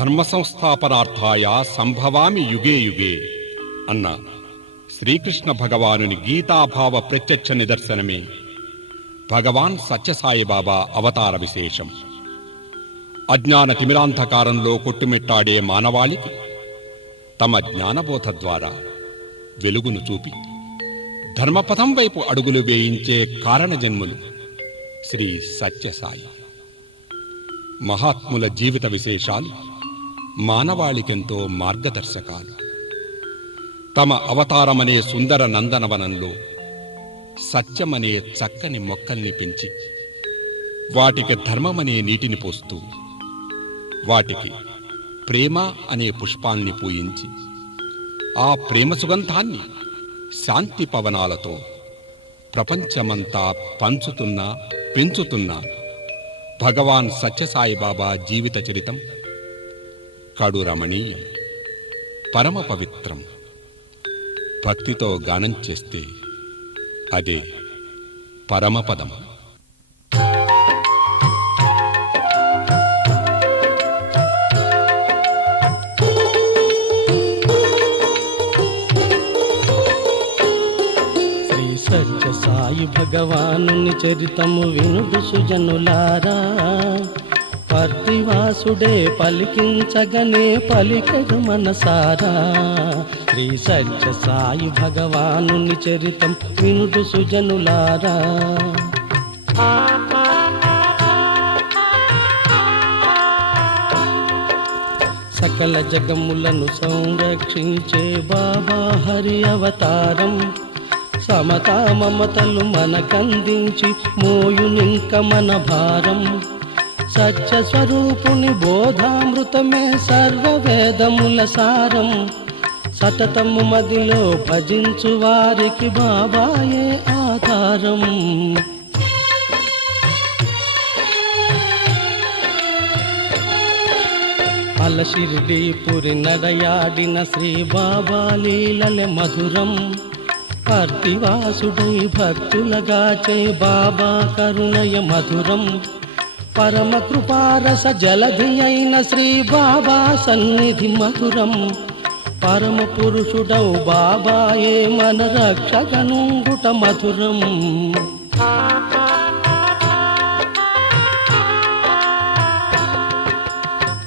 ధర్మ సంస్థాపనార్థాయ సంభవామి యుగే యుగే అన్న శ్రీకృష్ణ భగవానుని గీతాభావ ప్రత్యక్ష నిదర్శనమే భగవాన్ సత్యసాయిబాబా అవతార విశేషం. అజ్ఞాన తిమిరాంధకారంలో కొట్టుమిట్టాడే మానవాళికి తమ జ్ఞానబోధ ద్వారా వెలుగును చూపి ధర్మపథం వైపు అడుగులు వేయించే కారణజన్ములు శ్రీ సత్యసాయి. మహాత్ముల జీవిత విశేషాలు మానవాళికెంతో మార్గదర్శకాలు. తమ అవతారమనే సుందర నందనవనంలో సత్యమనే చక్కని మొక్కల్ని పెంచి వాటికి ధర్మమనే నీటిని పోస్తూ వాటికి ప్రేమ అనే పుష్పాల్ని పూయించి ఆ ప్రేమ సుగంధాన్ని శాంతి పవనాలతో ప్రపంచమంతా పంచుతున్న పెంచుతున్న భగవాన్ సత్యసాయిబాబా జీవిత చరితం. కాడు రమణీయం పరమ పవిత్రం. భక్తితో గానం చేస్తే అదే పరమపదం. సాయి భగవాను చరితము వినుడు సుజనులారా. శ్రీనివాసుడే పలికించగనే పలికెడు మనసారా. శ్రీ సత్య సాయి భగవాను చరితం వినుడు సుజనులారా. సకల జగములను సంరక్షించే బాబా హరి అవతారం. సమతా మమతలు మనకందించి మోయునింక మన భారం. సత్య స్వరూపుని బోధామృతమే సర్వవేదముల సారం. సతతము మదిలో భజించు వారికి బాబాయే ఆధారం. అలసిరిడి పురి నడయాడిన శ్రీ బాబా లీలలె మధురం. పార్థివాసుడై భక్తులగాచే బాబా కరుణయ మధురం. పరమ కృపారస జలధి అయిన శ్రీ బాబా సన్నిధి మధురం. పరమ పురుషుడౌ బాబాయే మన రక్షగనుంగుట మధురం.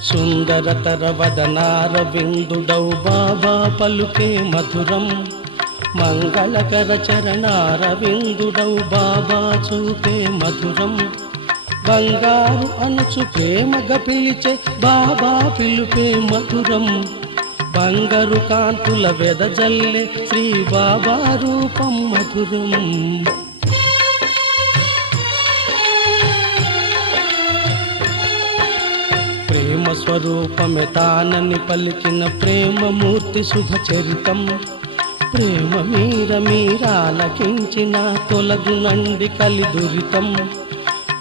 సుందరతర వదనార బిందుడౌ బాబా పలుకే మధురం. మంగళకర చరణార బిందుడౌ బాబా చూపే మధురం. బంగారు అనుచు ప్రేమగ పిలిచే బాబా పిలుపే మధురం. బంగారు కాంతుల వెదజల్లే శ్రీ బాబా రూపం మధురం. ప్రేమ స్వరూపమే తానని పలికిన ప్రేమమూర్తి శుభచరితం ప్రేమ మీర మీరాలకించిన తొలగునండి కలిదురితం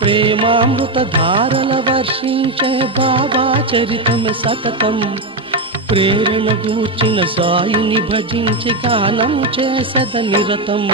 ప్రేమామృత ధారల వర్షించే బాబా చరితమే సతతం. ప్రేరణ గూర్చిన సాయిని భజించి గానం చేసద నిరతం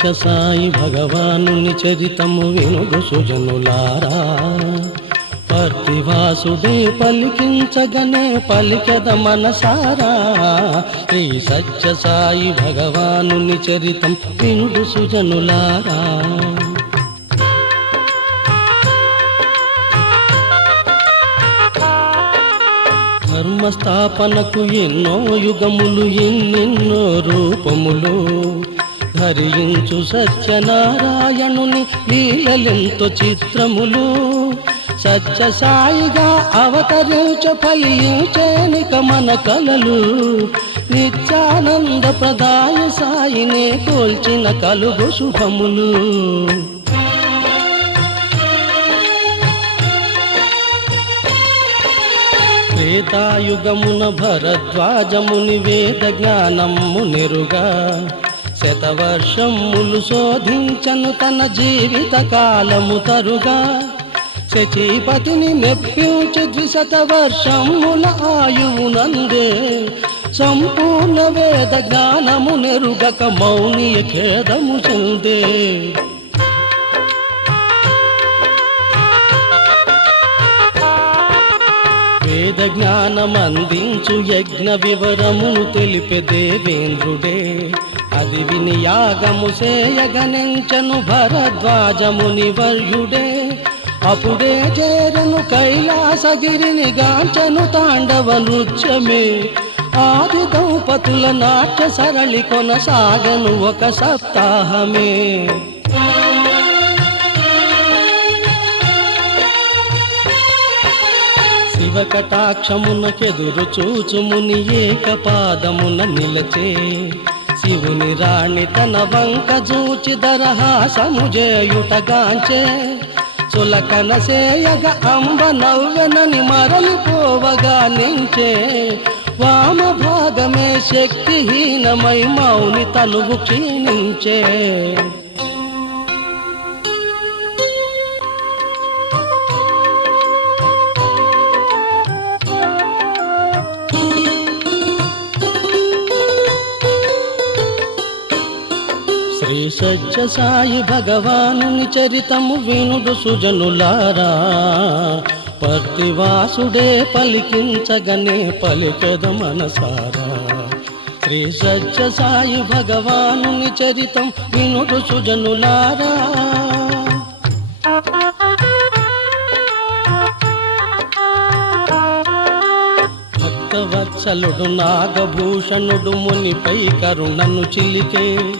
సత్య సాయి భగవాను చరితము వినుడు సుజనులారా. పర్తివాసుడే పలికించగనే పలికెద మనసారా. శ్రీ సత్య సాయి భగవాను చరితం వినుడు సుజనులారా. ధర్మస్థాపనకు ఎన్నో యుగములు ఎన్నెన్నో రూపములు. ధరించు సత్యనారాయణుని లీలలెంతో చిత్రములు. సత్య సాయిగా అవతరించ ఫలించేనిక మన కలలు. నిత్యానంద ప్రదాయ సాయినే కోల్చిన కలుగు శుభములు. త్రేతాయుగమున భరద్వాజముని వేద జ్ఞానము నెరుగా. శతవర్షములు శోధించను తన జీవిత కాలము తరుగా. శచీపతిని మెప్పించు ద్విశతవర్షముల ఆయువునందే. సంపూర్ణ వేద జ్ఞానము నెరుగక మౌని ఖేదము చెందే. వేద జ్ఞానమందించు యజ్ఞ వివరమును తెలిపే దేవేంద్రుడే. అది విని యాగము చేయగనెంచను భరద్వాజముని వర్యుడే అప్పుడే చేరను కైలాసగిరిని గాంచను తాండవ నృత్యమే. ఆది దంపతుల నాట్య సరళి కొనసాగను ఒక సప్తాహమే. శివ కటాక్షమునకెదురు చూచుముని ఏకపాదమున నిలచే. శివుని రాణి తన వంక చూచి దరహాసము చేయుటగాంచే చులకన సేయగ అంబ నవ్వెనని మరలిపోవగా నించే. వామ భాగమే శక్తిహీనమై మౌని తనువు క్షీణించే. సత్య సాయి భగవానుని చరితము వినుడు సుజనులారా. పర్తివాసుడే పలికించగనే పలికద మనసారా. శ్రీ సత్య సాయి భగవానుని చరితం వినుడు సుజనులారా. భక్తవత్సలుడు నాగభూషణుడు మునిపై కరుణను చిలికే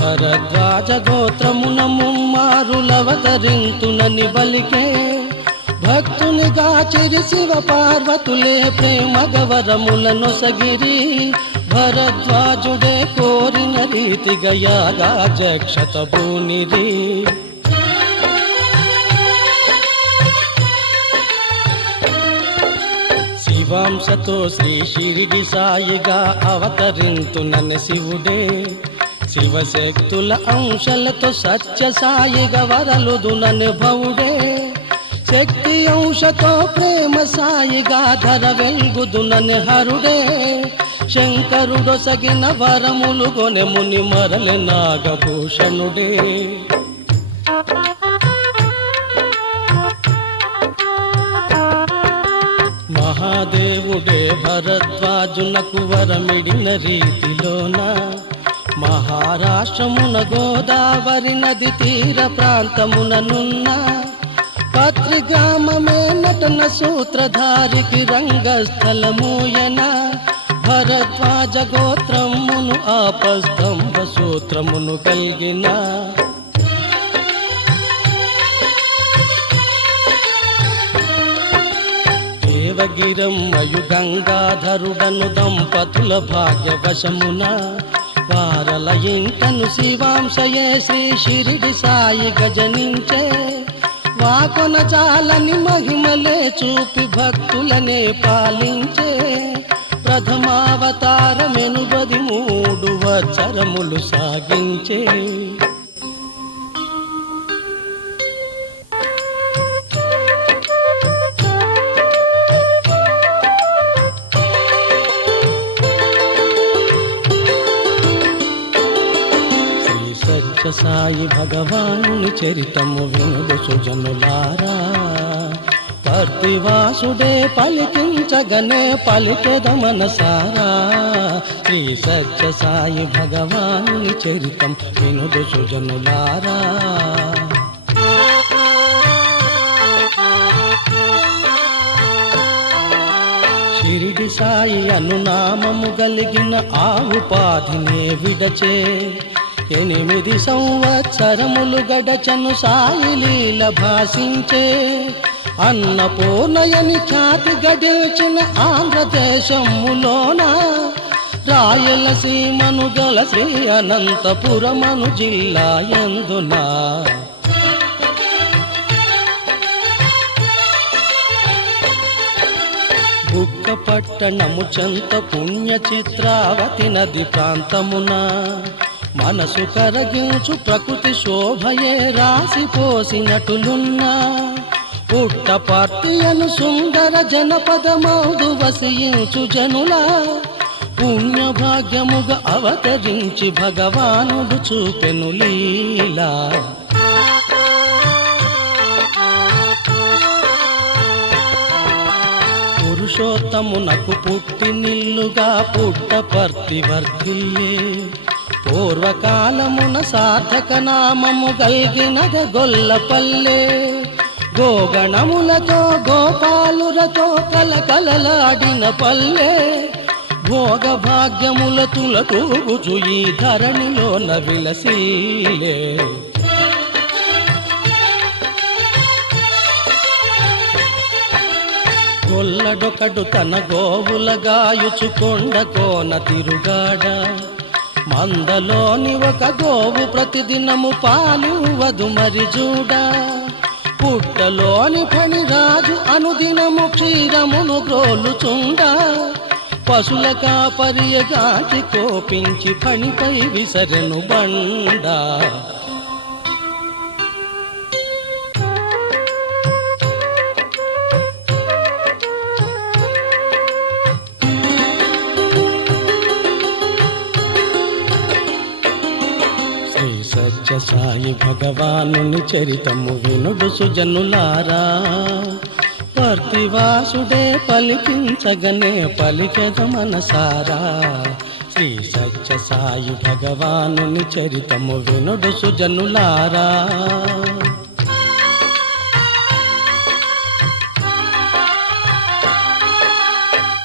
భరద్వాజ గోత్రమున ముమ్మారులవతరింతునని బలికే భక్తునిగా చిరి శివ పార్వతులే ప్రేమ గవరములను సగిరి భరద్వాజుడే కోరిన రీతిగా యాగా భూనిరి. శివాంశతో శ్రీ షిరిడి సాయిగా అవతరింతునని శివుడే. శివశక్తుల అంశలతో సత్య సాయిగా వరలుదునని భవుడే శక్తి అంశతో ప్రేమ సాయిగా ధర వెల్గుదునని హరుడే శంకరుడు సగిన వరములు కొనె ముని మరలి నాగభూషణుడే. మహాదేవుడే భరద్వాజునకు వరమిడిన రీతిలోనా మహారాష్ట్రమున గోదావరి నది తీర ప్రాంతముననున్న పత్రిగ్రామమే నటన సూత్రధారికి రంగస్థలముయన భరద్వాజ గోత్రమును ఆపస్తంభ సూత్రమును కలిగిన దేవగిరమ్మయు గంగాధరుడను దంపతుల భాగ్యవశమున వారల ఇంకను శివాంశయే శ్రీ షిరిడి సాయి గజనించే. వాకొన చాలని మహిమలే చూపి భక్తులనే పాలించే. ప్రథమావతారమెనుబది మూడు వత్సరములు సాగించే. సాయి భగవానుని చరితము వినుడు సుజనులారా. పర్తివాసుడే పలికించగనే పలికెద మనసారా. శ్రీ సత్య సాయి భగవానుని చరితం వినుడు సుజనులారా. షిరిడి సాయి అనునామము కలిగిన ఆ ఉపాధినే విడచే. ఎనిమిది సంవత్సరములు గడచను సాయిలీల భాషించే అన్నపూర్ణయని ఖ్యాతి గడిచిన ఆంధ్రదేశములోన రాయలసీమను గల శ్రీ అనంతపురమను జిల్లా ఎందునా. బుక్క పట్టణము చెంత పుణ్య చిత్రావతి నది ప్రాంతమునా మనసు కరగించు ప్రకృతి శోభయే రాసి పోసినటులున్నా పుట్టపర్తియను సుందర జనపదమౌదు వసించు జనులా పుణ్య భాగ్యముగా అవతరించి భగవానుడు చూపెను లీలా. పురుషోత్తమునకు పుట్టినిల్లుగా పుట్టపర్తి వర్ధిల్లే పూర్వకాలమున సార్థక నామము గల్గినద గొల్లపల్లె. గోగణములతో గోపాలులతో కలకలలాడిన పల్లె. భోగ భాగ్యముల తులతూగుచు ఈ ధరణిలో నవిలసీలే గొల్లడొకడు తన గోవుల గాయుచు కొండ కోన తిరుగాడా. మందలోని ఒక గోవు ప్రతిదినము పాలివదు మరి చూడ పుట్టలోని పనిరాజు అనుదినము క్షీరమును గ్రోలుచుండ. పశుల కాపరియగాచి కోపించి పనిపై విసరను బండ. సత్య సాయి భగవానుని చరితము వినుడు సుజనులారా. పర్తివాసుడే పలికించగనే పలికెద మనసారా. శ్రీ సత్య సాయి భగవానుని చరితము వినుడు సుజనులారా.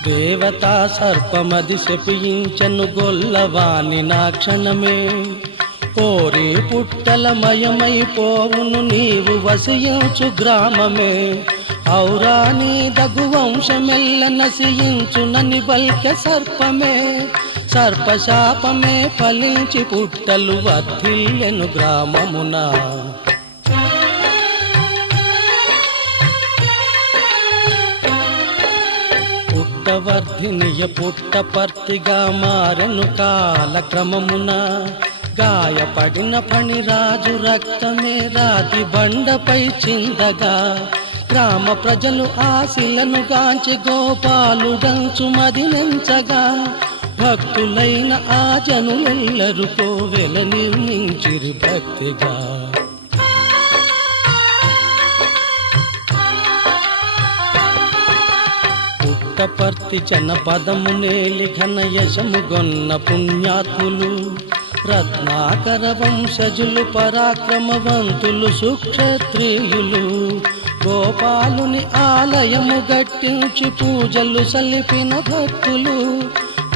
దేవతా సర్పమది శపించను గొల్లవాణి నా క్షణమే. ఓరి పుట్టలమయమైపోవును నీవు వసించు గ్రామమే. ఔరా నీ దగు వంశమెల్ల నశించునని బల్కె సర్పమే. సర్పశాపమే ఫలించి పుట్టలు వర్ధిల్లెను గ్రామమునా. పుట్టవర్ధినియ పుట్టపర్తిగా మారెను కాలక్రమమున. గాయపడిన పని రాజు రక్తమే రాతి బండపై చిందగా. గ్రామ ప్రజలు ఆశలను గాంచి గోపాలుడంచు మదినెంచగా భక్తులైన ఆ జనులెల్లరు కోవెల నిర్మించిరి భక్తిగా. పుట్టపర్తి జనపదము నేలి ఘన యశము గొన్న పుణ్యాత్ములు. రత్నాకర వంశజులు పరాక్రమవంతులు సుక్షత్రియులు. గోపాలుని ఆలయము గట్టించి పూజలు సలిపిన భక్తులు.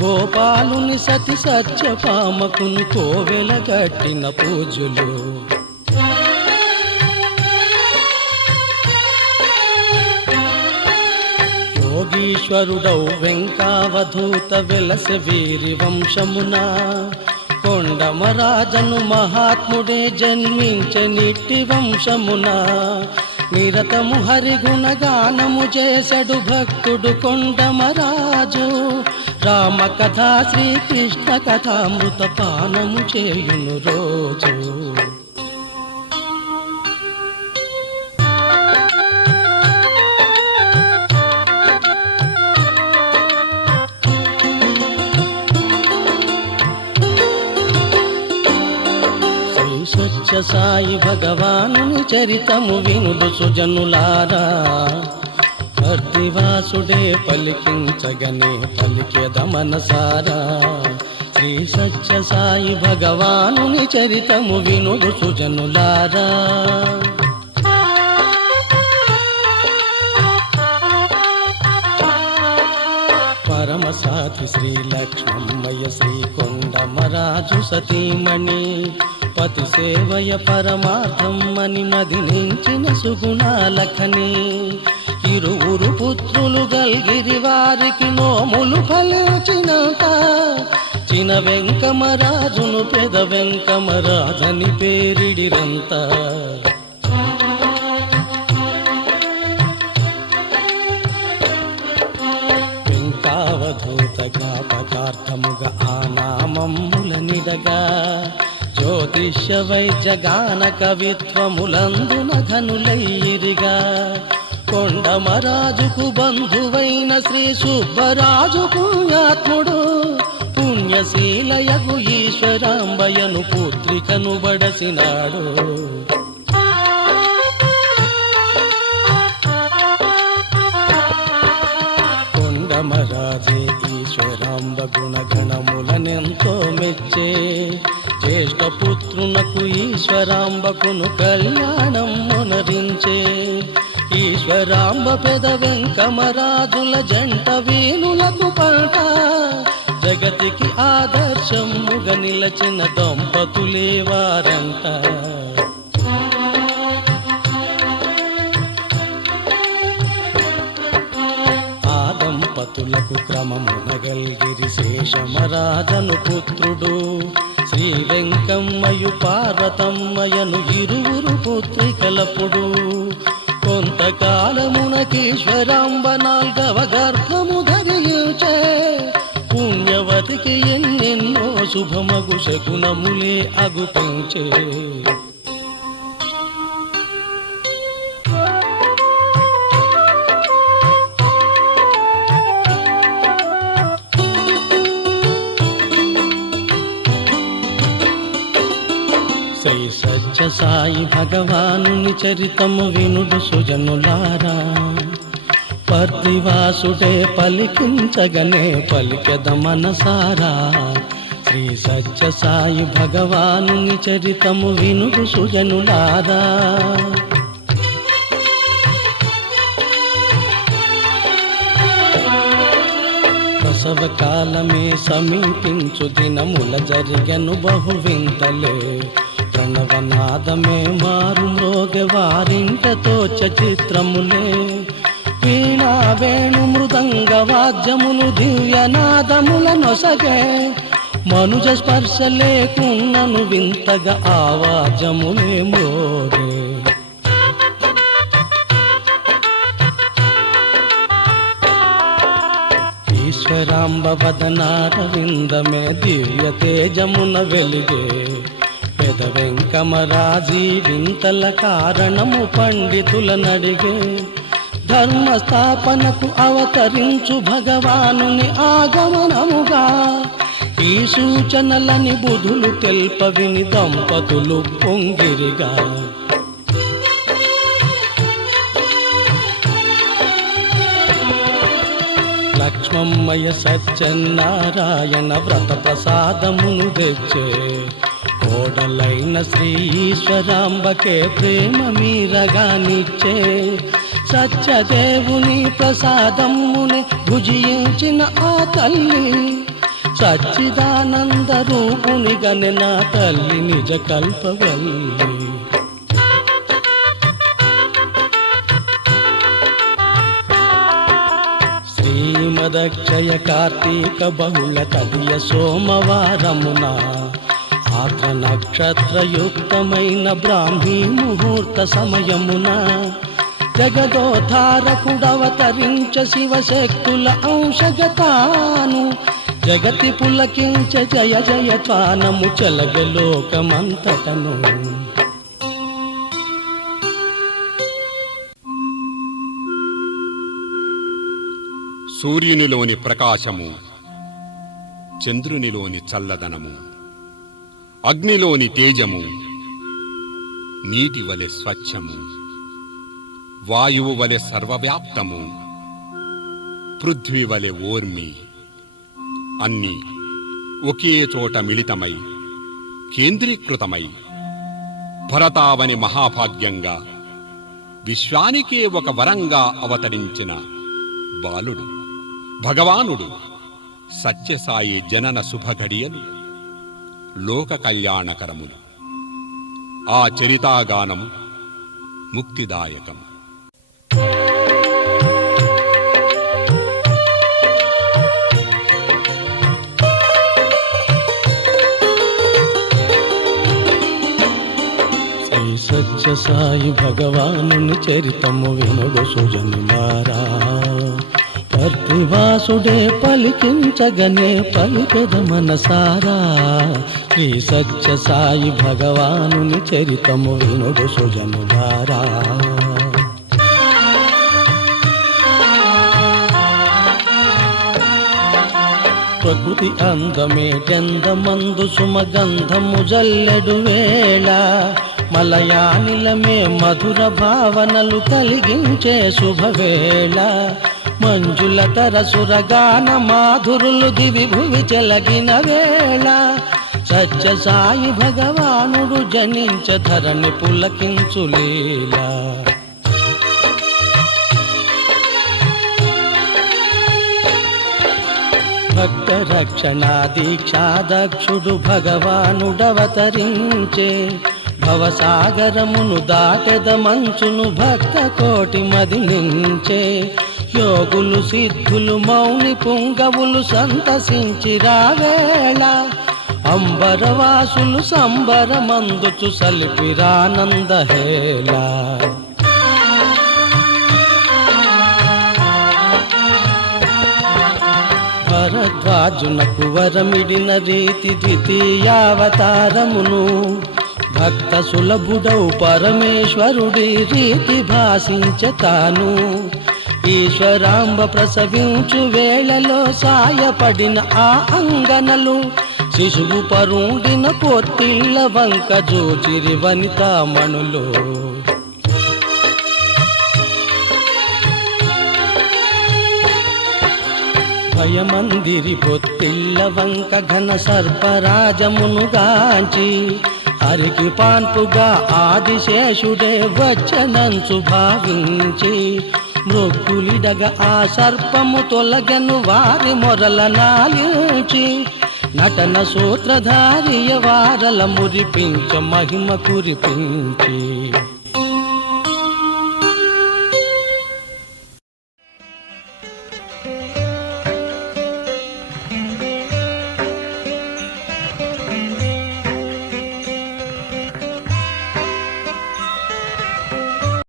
గోపాలుని సతి సత్యపామకును కోవెల గట్టిన పూజలు. యోగీశ్వరుడౌ వెంకావధూత వెలస వీరి వంశమున రామరాజను మహాత్ముడే జన్మించనిట్టి వంశమున. నిరతము హరిగుణ గానము చేసడు భక్తుడు కొండమరాజు. రామ కథ శ్రీకృష్ణ కథామృత పానము చేయును రోజు. పూజ్య సాయి భగవానుని చరితము వినుడు సుజనులారా. భర్తివాసుడే పలికించగనే పలికెదమనసారా శ్రీ సత్య సాయి భగవానుని చరితము వినుడు సుజనులారా. పరమసాధి శ్రీ లక్ష్మమ్మయ్య శ్రీ కొండమరాజు సతీమణి. పతి సేవయ పరమార్థమ్మని మదినించిన సుగుణాలఖని. ఇరువురు పుత్రులు గల్గిరి వారికి నోములు ఫలించినంత. చిన వెంకమరాజును పెద వెంకమరాజని పేరిడిరంతా. వెంకావధూత జ్ఞాపకార్థముగా ఆ నామమ్ముల నిడగా జ్యోతి జగాన కవిత్వములందున ఘనులైరిగా కొండమరాజుకు బంధువైన శ్రీ సుబ్బరాజు పుణ్యాత్ముడు పుణ్యశీలయగు ఈశ్వరాంబయను పుత్రికను బడసినాడు కొండమరాజే ఈశ్వరాంబ గుణగణములనెంతో మెచ్చే ఈశ్వరాంబకును కళ్యాణం మునరించే. ఈశ్వరాంబ పెద వెంకమరాజుల జంట వేణులకు పంట జగతికి ఆదర్శముగా నిలచిన దంపతులే వారంట. ఆ దంపతులకు క్రమమున శేషమరాజను పుత్రుడు. శ్రీ వెంకమ్మయు పార్వతమ్మయను ఇరువురు పుత్రికలపుడు కొంతకాలమునకీశ్వరాంబ నాల్గవ గర్భము ధరించే పుణ్యవతికి ఎన్నెన్నో శుభమగు శకునములే అగుపించే. శ్రీ సత్య సాయి భగవానుని చరితము వినుడు సుజనులారా. పర్దివాసుడే పలికించగనే పలికెద మనసారా. శ్రీ సత్య సాయి భగవానుని చరితము వినుడు సుజనులారా. ప్రసవ కాలమే సమీపించు దినముల జరిగను బహువింతలే. మానవనాదమే ప్రణవనాదమే మారు మ్రోగె చిత్రములే వీణా వేణు మృదంగ వాద్యములు దివ్యనాదముల నొసగే. మనుజ స్పర్శ లేకున్నను వింతగా ఆవాజములే మోగే. ఈశ్వరాంబ వదనారవిందమే దివ్య తేజమున వెలిగే. పెద వెంకమరాజీ వింతల కారణము పండితుల నడిగే. ధర్మస్థాపనకు అవతరించు భగవానుని ఆగమనముగా. ఈ సూచనలని బుధులు తెల్పవిని దంపతులు పొంగిరిగా. లక్ష్మమ్మయ సత్యనారాయణ వ్రత ప్రసాదమును తెచ్చే. కోడలైన శ్రీశ్వరాంబకే ప్రేమ మీరగానిచ్చే సత్యదేవుని ప్రసాదమ్ముని భుజించిన ఆ తల్లి సచ్చిదానంద రూపుని గని నా తల్లి నిజ కల్పవల్లి. శ్రీమదక్షయ కార్తీక బహుళ తదియ సోమవారమునా ఆత్మ నక్షత్రయుక్తమైన బ్రాహ్మీ ముహూర్త సమయమున జగదోధారకుడవతరించ శివశక్తుల అంశగతాను జగతి పులకించ జయ జయ తానము చలగలోకమంతటను సూర్యునిలోని ప్రకాశము చంద్రునిలోని చల్లదనము. అగ్నిలోని తేజము నీటి వలె స్వచ్ఛము వాయువు వలె సర్వవ్యాప్తము పృథ్వీ వలె ఓర్మి. అన్నీ ఒకే చోట మిళితమై కేంద్రీకృతమై భరతావని మహాభాగ్యంగా విశ్వానికే ఒక వరంగా అవతరించిన బాలుడు భగవానుడు సత్యసాయి జనన శుభఘడియలు లోక కళ్యాణకరములు. ఆ చరితాగానం ముక్తిదాయకం సత్య సాయి భగవాను చరితము వినుడు సుజనులారా పర్తివాసుడే పలికించగనే పలికెద మనసారా. శ్రీ సత్య సాయి భగవానుని చరితము వినుడు సుజనులారా ప్రకృతి అందమే గంధమందు సుమగంధము జల్లెడు వేళ మలయానిలమే మధుర భావనలు కలిగించే శుభవేళ. మంజుల తరసురగాన మాధురులు దివి భువి చెలగిన వేళ సత్య సాయి భగవానుడు జనించ ధరణి పులకించు లీలా. భక్త రక్షణ దీక్షా దక్షుడు భగవానుడవతరించే భవసాగరమును దాటెద మంచును భక్త కోటి మదిలించే యోగులు సిద్ధులు మౌని పుంగవులు సంతసించి రావేళ అంబరవాసులు సంబరమందుచు సలిపిరానంద హేళ. భరద్వాజునకు వరమిడిన రీతి ద్వితీయావతారమును భక్త సులభుడౌ పరమేశ్వరుడి రీతి భాషించతాను. ఈశ్వరాంబ ప్రసవించు వేళలో సాయపడిన ఆ అంగనలు శిశువు పరుండిన పొత్తిళ్ళ వంక జోచిరి వనితామణులు భయమందిరి పొత్తిళ్ళ వంక ఘన సర్పరాజమును గాంచి హరికి పాన్పుగా ఆదిశేషుడే వచ్చనంచు భావించి మృక్కులిడగ ఆ సర్పము తొలగను వారి మొరల నాలించి నటన సూత్రధారియ వారల మురిపించ మహిమ కురిపించి.